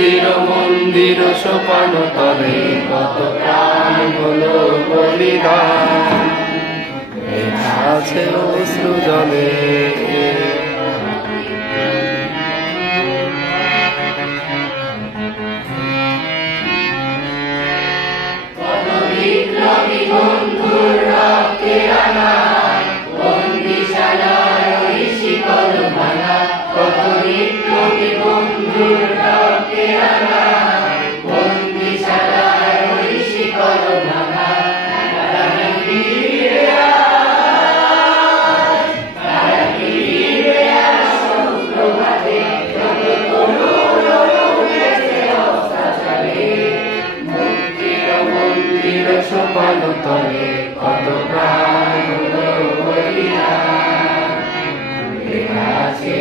মন্দির মন্দির সোপান তলে কত প্রাণ হলো বলিদান। আছে অশ্রু জলে। মন্দির সোপান তলে কত প্রাণ বলিদান আছে